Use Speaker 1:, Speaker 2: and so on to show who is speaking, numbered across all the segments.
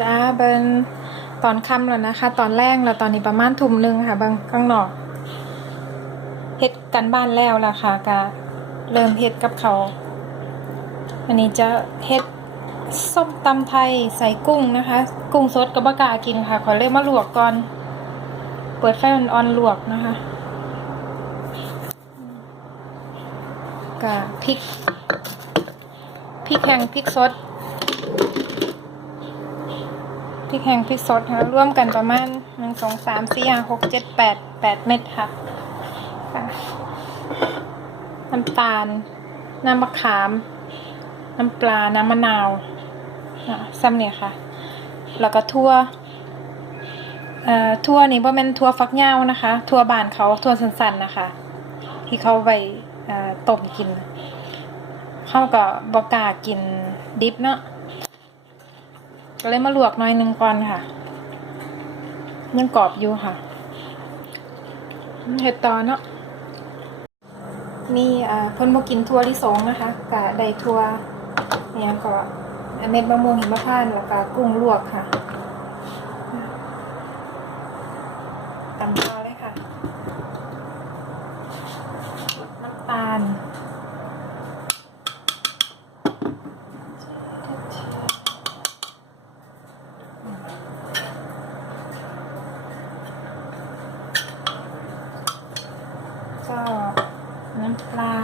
Speaker 1: จะอาเบินตอนค่ำแล้วนะคะ ตอนแรกแล้วตอนนี้ประมาณทุ่มหนึ่งค่ะบางข้างนอกเฮ็ดกันบ้านแล้วล่ะค่ะก็เริ่มเฮ็ดกับเขาอันนี้จะเฮ็ดส้มตำไทยใส่กุ้งนะคะ กุ้งสดกับบะกากินค่ะ ขอเลยมาลวกก่อน เปิดไฟอ่อนๆลวกนะคะกะพริกพริกแห้งพริกสด พริกแห้งพริกสดค่ะร่วมกันประมาณหนึ่งสองสามสี่ห้าหกเจ็ดแปดแปดเม็ดค่ะน้ำตาล น้ำมะขาม น้ำปลา น้ำมะนาวซ้ำเนี่ยค่ะ แล้วก็ทั่วอ่อทั่วนี่ว่าเป็นทั่วฟักยานะคะ ทั่วบานเขาทั่วสันๆนะคะ ที่เขาไว้เอ่อต้มกิน เข้ากับบอกากินดิบเนาะ ก็เลยมาลวกหน่อยหนึ่งก่อนค่ะ ยังกรอบอยู่ค่ะเห็ดตอนเนาะนี่อ่าเพิ่นมากินทั่วลิสงนะคะกะได้ทั่วเนี่ยก็เม็ดมะม่วงหิมพานต์แล้วก็กุ้งลวกค่ะตำปลาเลยค่ะ น้ำตาล ก็น้ำปลา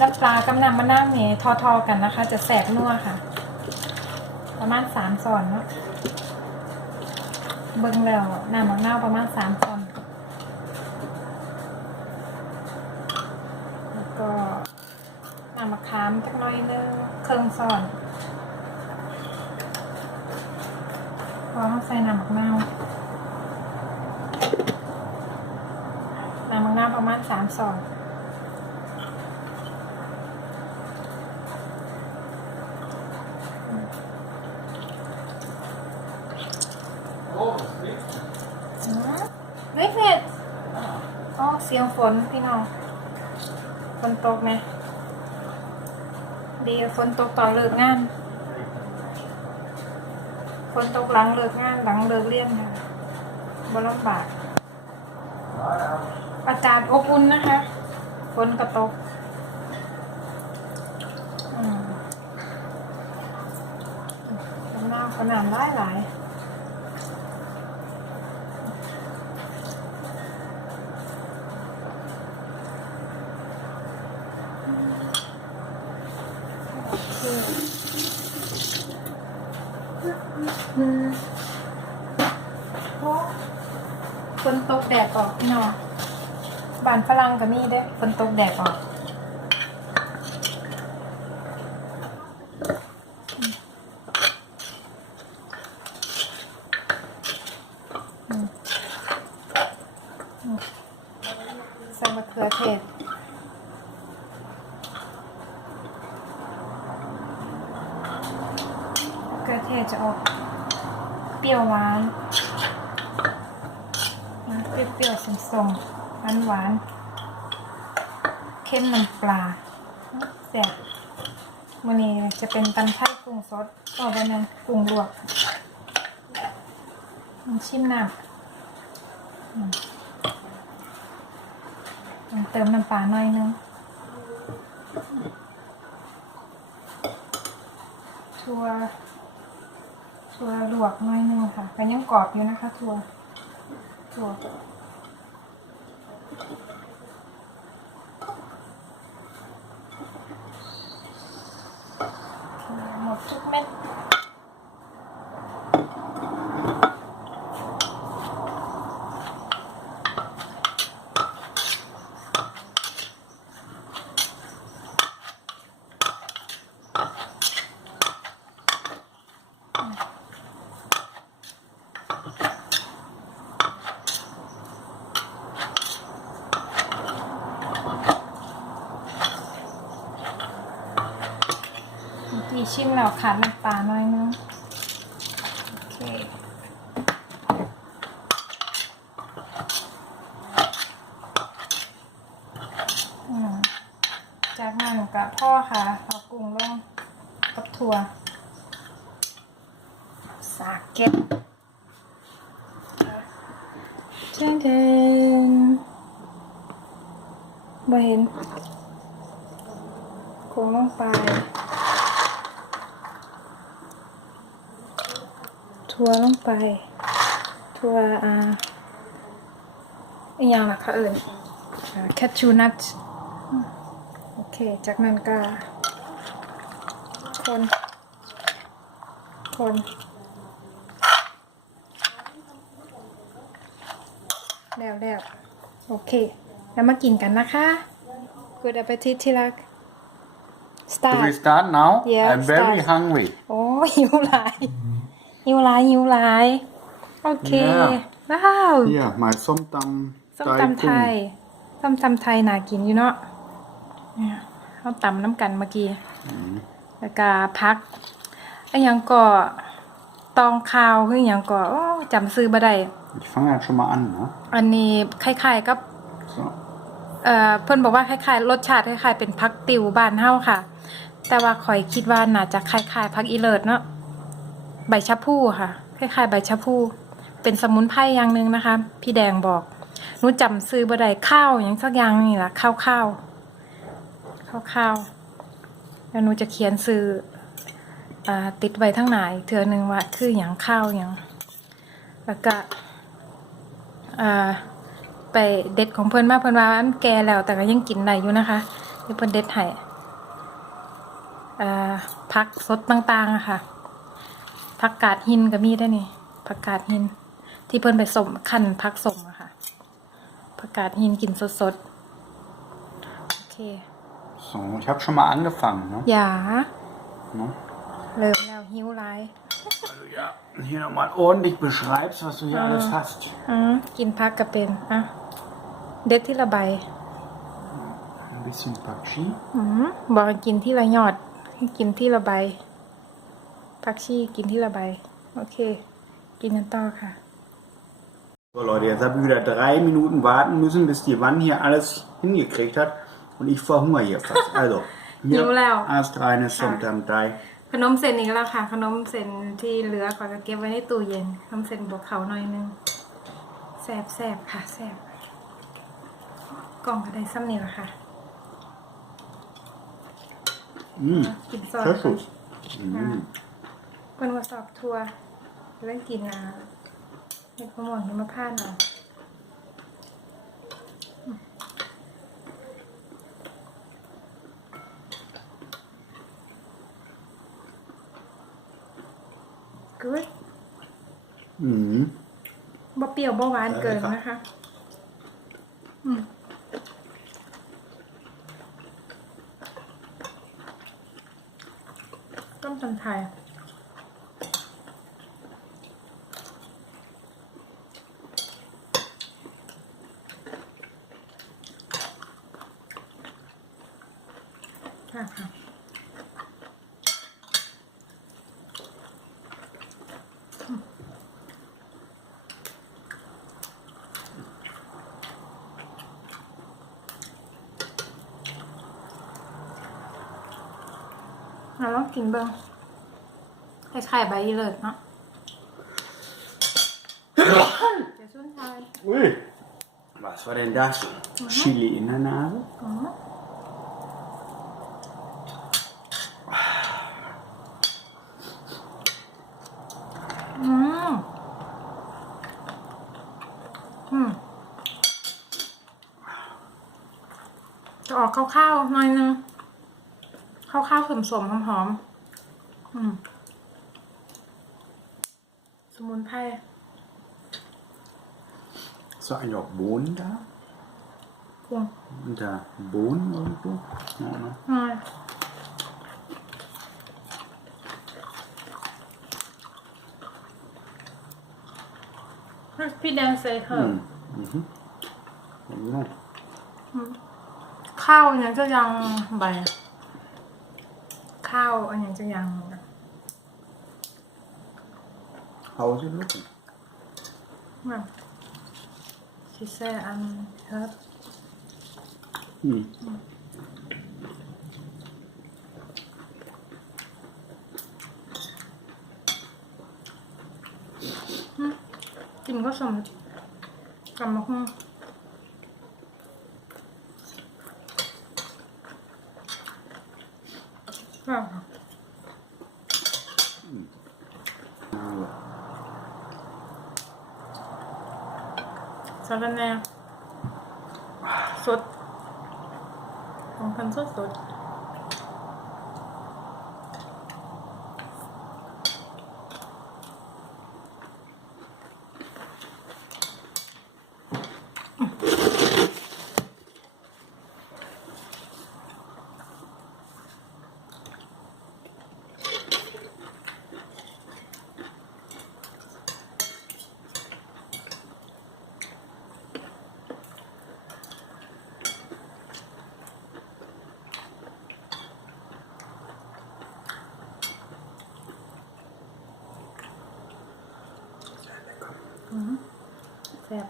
Speaker 1: น้ำปลากับน้ำมะนาวเนี่ยทอๆกันนะคะ จะแสบนัวค่ะ ประมาณสามส่อนเนาะเบิ่งแล้วน้ำมะนาวประมาณสามส่อนแล้วก็น้ำมะขามจักน่อยนึงเครื่องส่อนพอเขาใส่น้ำมะนาว น้ำมะนามสองไม่เผ็ดอ๋อเสียงฝนพี่น้อง ฝนตกไหม ดีฝนตกต่อเลิกงาน ฝนตกหลังเลิกงานหลังเลิกเรียนค่ะบ่ลำบาก อากาศอบอุ่นนะคะ ฝนก็ตกอืมน้ำน้ำขนาดหลายหลายเคอืมโอ้ฝนตกแดดออกพี่น้อง บ้านฝรั่งก็มีเด้ฝนตกแดดออกอืมอืมใส่มะเขือเทศมะเขือเทศจะออกเปรี้ยวหวานนะเปรี้ยวๆส้มๆ หวานหวานๆเข้มน้ำปลาแซ่บวันนี้จะเป็นตัน ไทยกุ้งสต่อไปนั้นกุ้งลวกมันชิมน้ำเติมน้ำปลาหน่อยนึงทัวทัวลวกหน่อยนึงค่ะก็ยังกรอบอยู่นะคะทัวทัว ห มดทุกเม็ดเมื่อกี้ชิมแล้วขาดน้ำปลาหน่อยนึงโอเคอืมจากนั้นกับพ่อค่ะเอากุ้งลงถั่ว สาเก็ตเจนเจนบ่เห็นโคงลงไป ทัวร์ลงไป ทัวร์อ่า อีกอย่างล่ะคะเอิญแคชชูนัทโอเค จากนั้นก็คน คนแล้วแล้วโอเค แล้วมากินกันนะคะ Good appetite ที่รัก
Speaker 2: Do
Speaker 1: start
Speaker 2: we start now?
Speaker 1: Yeah,
Speaker 2: I'm very
Speaker 1: start.
Speaker 2: hungry.
Speaker 1: โอ้หิวหลายหิวหลายหิวหลาย โอเค
Speaker 2: Yeah.
Speaker 1: ว้าว
Speaker 2: Yeah, my somtam
Speaker 1: ส้มตำไทยส้มตำไทยน่ากินอยู่เนาะเนี่ยเขาตำน้ำกันเมื่อกี้แล้วก็พักไอ้หยังก็ตองข้าวคือหยังก็โอ้จำซื้อบ่ได้
Speaker 2: Ich fange ja schon mal an, ne?
Speaker 1: อันนี้คล้ายๆกับ
Speaker 2: So.
Speaker 1: เอ่อเพิ่นบอกว่าคล้ายๆรสชาติคล้ายๆเป็นพักติวบ้านเฮาค่ะ แต่ว่าข่อยคิดว่าน่าจะคล้ายๆพักอีเลิศเนาะใบชะพูค่ะ คล้ายๆ ใบชะพูเป็นสมุนไพรอย่างหนึ่งนะคะ พี่แดงบอก หนูจำซื้อบ่ได้ข้าวอย่างสักอย่างนี่ละข้าวข้าวข้าวข้าวแล้วหนูจะเขียนซื้ออติดไว้ทั้งหนายเถือหนึงว่าคืออย่างข้าวอย่างแล้วก็ไปเด็ดของเพื่อนมากเพื่อนว่ามันแกแล้วแต่ก็ยังกินได้อยู่นะคะที่เพื่อนเด็ดให้อ่าผักสดต่างๆอะค่ะผักกาดหินก็มีได้นี่ผักกาดหิน ที่เพื่อนไปสมขั้นผักสมอะค่ะ ผักกาดหินกินสดๆ โอเค
Speaker 2: So, ich habe schon mal angefangen, ne?
Speaker 1: อย่า
Speaker 2: Ne?
Speaker 1: เริ่มแล้วหิวไราย
Speaker 2: Also, ja, hier nochmal ordentlich beschreibst, was du hier
Speaker 1: Ah.
Speaker 2: alles hast.
Speaker 1: อืมกินผักก็เป็น อะ เด็ดที่ละใบ
Speaker 2: Ein bisschen Patschi.
Speaker 1: อืมบอกให้กินที่ละยอดให้กินที่ละใบผักชีกินที่ละใบ โอเค กินกันต่อค่ะ
Speaker 2: So, Leute, jetzt habe ich wieder drei Minuten warten müssen, bis die Wanne hier alles hingekriegt hat. Und ich verhungere hier fast. Also, hier
Speaker 1: Julau.
Speaker 2: erst reine Somtam Thai.
Speaker 1: ขนมเส้นอีกแล้วค่ะ ขนมเส้นที่เหลือก่อนก็เก็บไว้ในตู้เย็นขนมเส้นบวกเขาหน่อยนึงแซบแซบค่ะแซบกล่องก็ได้ซ้ำนี่แหละค่ะ
Speaker 2: Mm,
Speaker 1: กินซอส
Speaker 2: sehr gut. Mm.
Speaker 1: เป็นวัสอบทัวร์เล่นกินอะ เห็ดมะม่วงหิมพานต์เอากึ๊ด
Speaker 2: Mm.
Speaker 1: บ่เปรี้ยวบ่หวานเกินนะคะอืมต้มตำไทย เราลองกินเบิ้งคล้ายๆใบเลิศเนาะจะชุ่นชาย
Speaker 2: Ui. Was war denn das? Chili in der Nase?
Speaker 1: อ๋อ อืม อืม จะออกข้าวๆหน่อยนึง ข้าวๆสมๆหอมๆอืมสมุนไพร
Speaker 2: Ist da eigentlich auch Bohnen da?
Speaker 1: พวง
Speaker 2: Sind da Bohnen irgendwo? Ja, ne?
Speaker 1: หน่อยพี่แดงใส่เถอะ
Speaker 2: Mm. Mhm. Ja.
Speaker 1: ข้าวอันนี้จะยังใบ ข้าวอันอย่างจะยัง
Speaker 2: เขา
Speaker 1: สิลูกมาชิเซอันครับอืมกินก็สมกับมะฮุ่ง ว้าว
Speaker 2: Aber
Speaker 1: สาระแหนสดของพันสดสด ซ่บ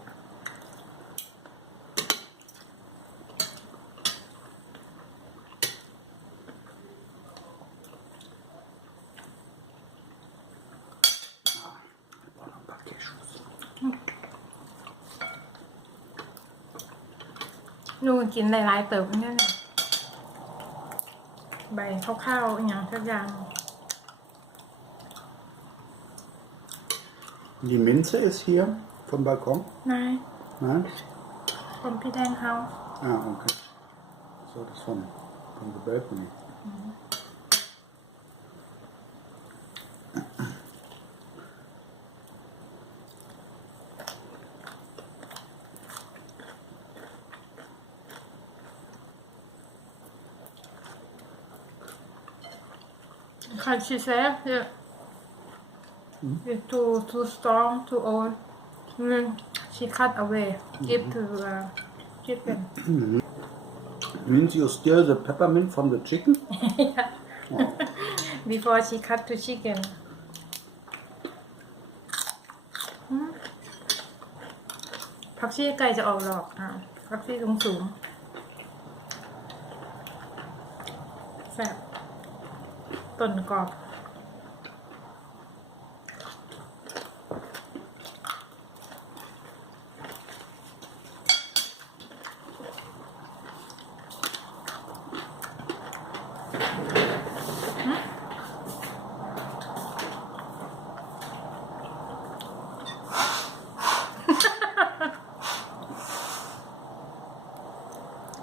Speaker 1: ลูกินหลายๆเติมนี่แหละใบข้าวๆอย่างสักอย่าง
Speaker 2: ดีมิ้นซ์ ist hier vom Balkon.
Speaker 1: นาย
Speaker 2: Nein?
Speaker 1: คนพี่แดงเขา
Speaker 2: Ah, okay. So, das vom, vom Balkon.
Speaker 1: Kan she say yeah. It's too too strong, too old. Mm. She cut away. Give to uh, chicken.
Speaker 2: Means you steal the peppermint from the chicken? Oh.
Speaker 1: Before she cut to chicken. อืมผักชีไก่จะออกดอกอะผักชีสูงสูงๆแซ่บต้นกรอบ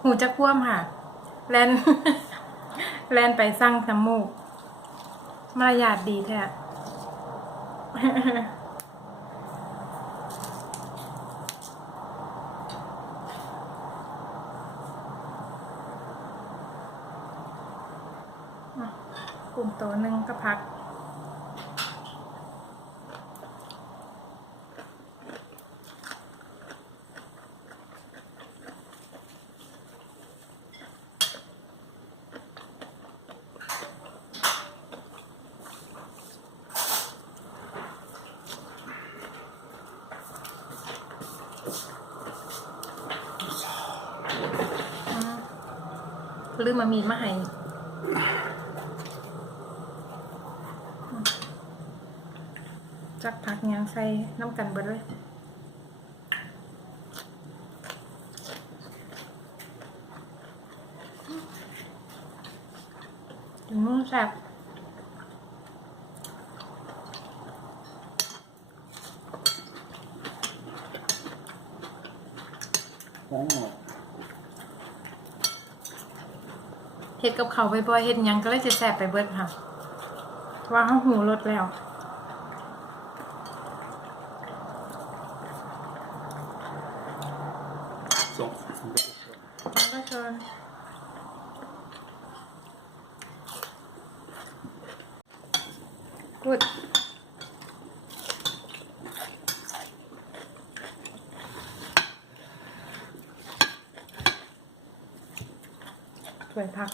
Speaker 1: หูจะคว่ำค่ะ แลนแลนไปสร้างน้ำมูกมารยาทดีแท้อะกลุ่มโตวหนึ่งก็พัก ลืมมามีดมาให้จักพักยังใส่น้ำกันเบิดเลยถึงนู่นแซ่บ
Speaker 2: Oh.
Speaker 1: เฮ็ดกับเขาวบ่อยๆเฮ็ดหยังก็เลยจะแซ่บไปเบิดค่ะ ว่าเขาหูรสแล้ว
Speaker 2: So, bitteschön.
Speaker 1: มันก็เชิญกูดถ้วยผัก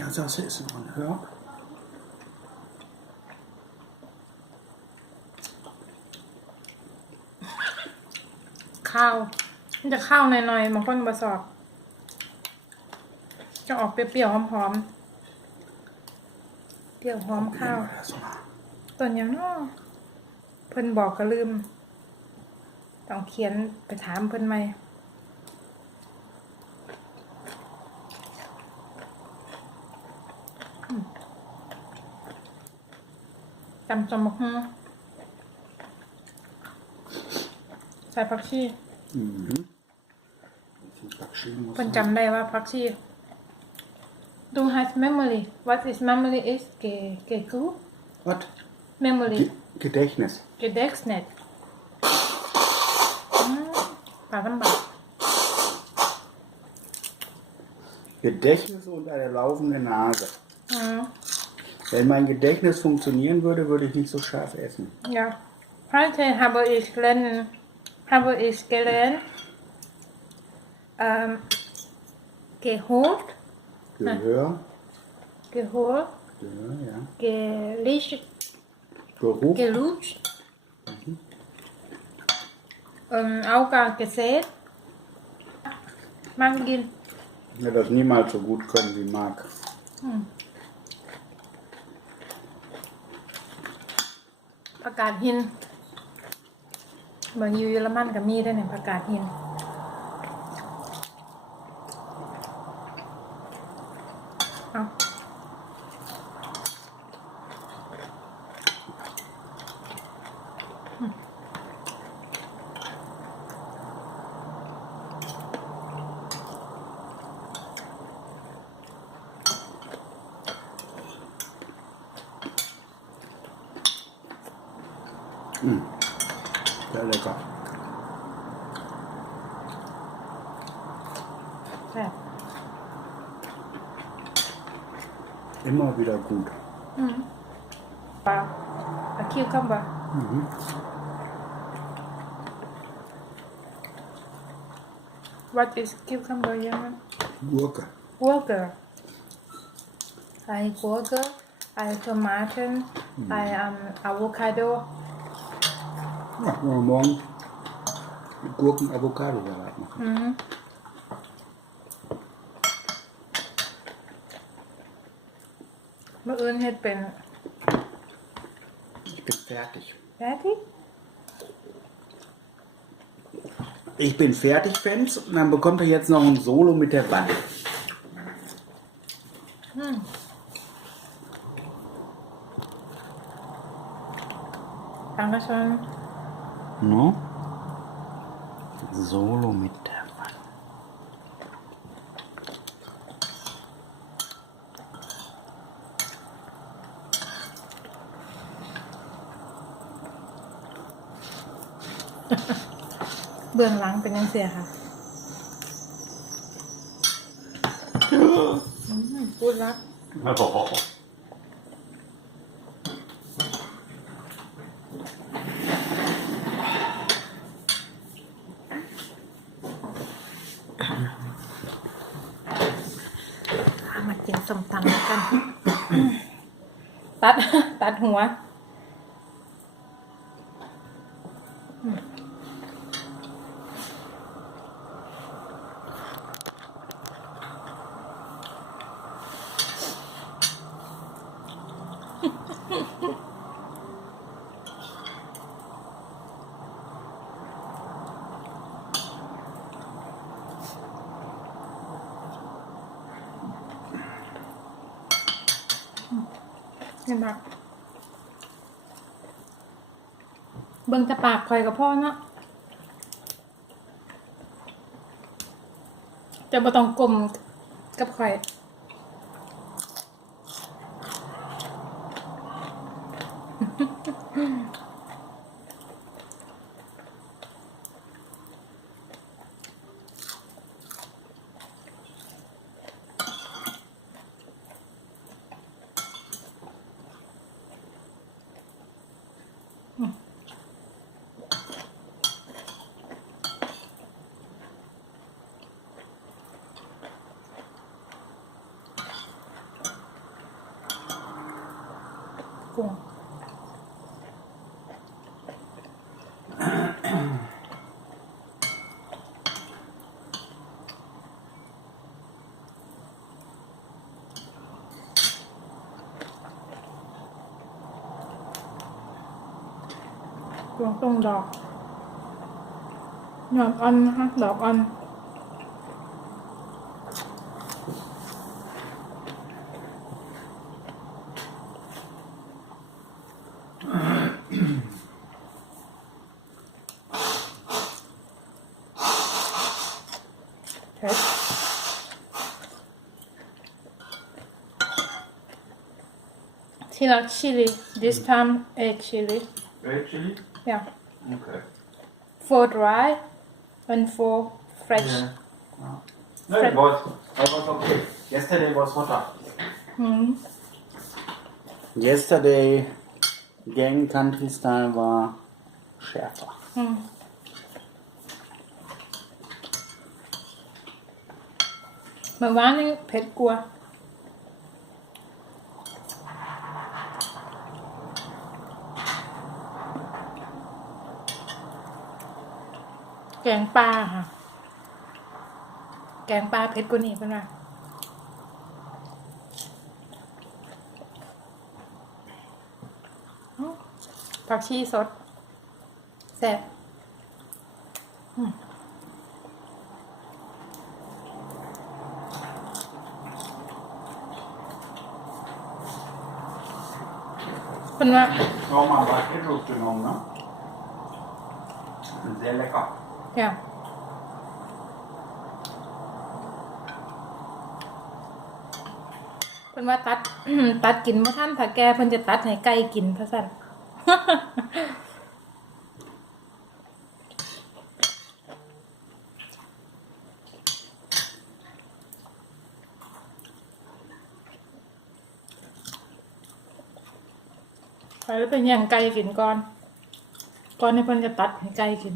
Speaker 1: อ
Speaker 2: Ja, das ist man, ja.
Speaker 1: ข้าวมันจะข้าวหน่อยๆบางคนบะสอบ จะออกเปรี้ยวๆหอมๆ เปรี้ยวหอมข้าวตัวอย่างนาะเพิ่นบอกก็ลืม ต้องเขียนไปถามเพิ่นใหม อืมจำจำบักฮะใส่ผักชี
Speaker 2: Mhm. Die Backschäden muss
Speaker 1: เพิ่น
Speaker 2: man-
Speaker 1: จำได้ว่าผักชี Du hast memory What is memory is เกเกกู
Speaker 2: Was?
Speaker 1: memory
Speaker 2: Ge Gedächtnis.
Speaker 1: Gedächtnis อืมปลาลำบาก
Speaker 2: Gedächtnis und eine laufende Nase.
Speaker 1: อืม
Speaker 2: Wenn mein Gedächtnis funktionieren würde, würde ich nicht so scharf essen.
Speaker 1: Ja. Heute habe ich lernen, habe ich gelernt, ähm, geholt,
Speaker 2: Gehör,
Speaker 1: geholt,
Speaker 2: Gehör, ja.
Speaker 1: gelischt,
Speaker 2: Geruch,
Speaker 1: gelutscht, ähm, Auge gesät. Man geht,
Speaker 2: ja, das niemals so gut können wie Marc.
Speaker 1: ผักกาดหินบางยูเยอรมันก็มีได้เนี่ยผักกาดหิน
Speaker 2: Sehr lecker.
Speaker 1: แซ่บ
Speaker 2: Immer wieder gut.
Speaker 1: อืมปลาตะคิวกับบะ
Speaker 2: Mhm.
Speaker 1: What is cucumber ยังไง
Speaker 2: Gurke.
Speaker 1: Gurke. Ein Gurke, ein Tomaten, ein ähm, Avocado.
Speaker 2: Ja, wollen wir morgen mit Gurken-Avocado-Salat machen.
Speaker 1: อืมเมื่ออื่นเฮ็ดเป็น
Speaker 2: Ich bin fertig.
Speaker 1: fertig
Speaker 2: Ich bin fertig, Fans. Und dann bekommt er jetzt noch ein Solo mit der Wanne.
Speaker 1: ตังกระชอน
Speaker 2: No? Solo mit der Wanne.
Speaker 1: เบื้องหลังเป็นยังเสียค่ะอืมพูดรักพามากิน สมตำแล้วกัน ตัด ตัดหัว งจะปากคอยกับพ่อเนาะจะบ่ต้องกลมกับคอย กุ้งต้งดอกหยอดอ่อนนะคะดอกอ่อนเผ็ดที่รัก chili this time egg chili
Speaker 2: Red chili?
Speaker 1: Yeah.
Speaker 2: Okay.
Speaker 1: For dry and for fresh. Yeah.
Speaker 2: No, no it was. it was okay. Yesterday was hotter.
Speaker 1: Mm.
Speaker 2: Yesterday, Gang Country Style war schärfer.
Speaker 1: Mm. Man war nicht Pet แกงปลาค่ะ แกงปลาเผ็ดกว่านี้เป็นไงอื้อผักชีสดแซ่บอืมเป็นว่า
Speaker 2: Nochmal was Edrus genommen, ne? Sehr lecker.
Speaker 1: เนี่ยเป็น ว่าตัด ตัดกินเมื่อท่านถ้าแกเพิ่นจะตัดให้ไก่กินพะสันไปแล้วเป็นอย่างไก่กินก่อน ก่อนให้เพิ่นจะตัดให้ไก่กิน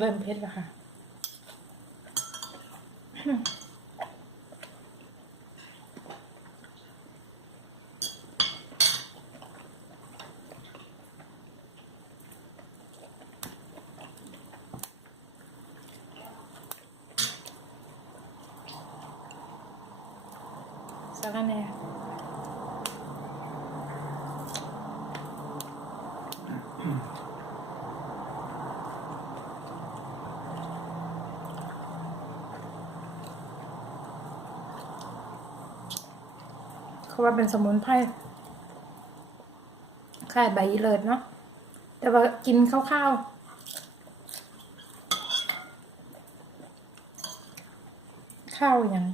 Speaker 1: เริ่มเผ็ดแล้วค่ะ ว่าเป็นสมุนไพรค่ายใบเลิศเนาะแต่ว่ากินข้าวๆข้าวอย่าง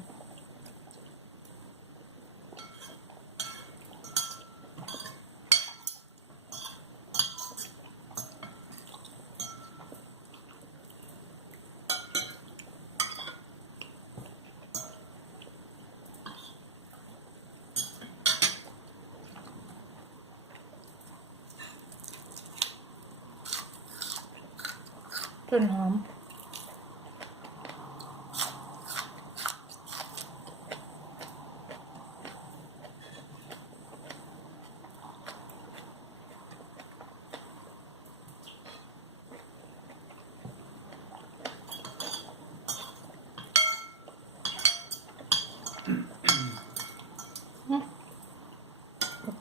Speaker 1: จนหอม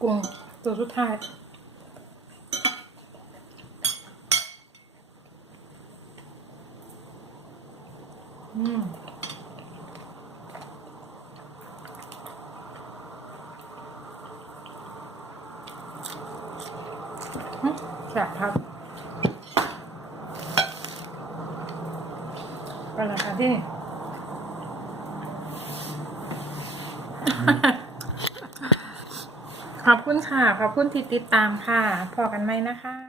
Speaker 1: กุ้งตัวสุดท้าย อืมอืมแซ่บครับไปแล้วค่ะที่ ขอบคุณค่ะ ขอบ คุณที่ติดตามค่ะ พอกันไหมนะคะ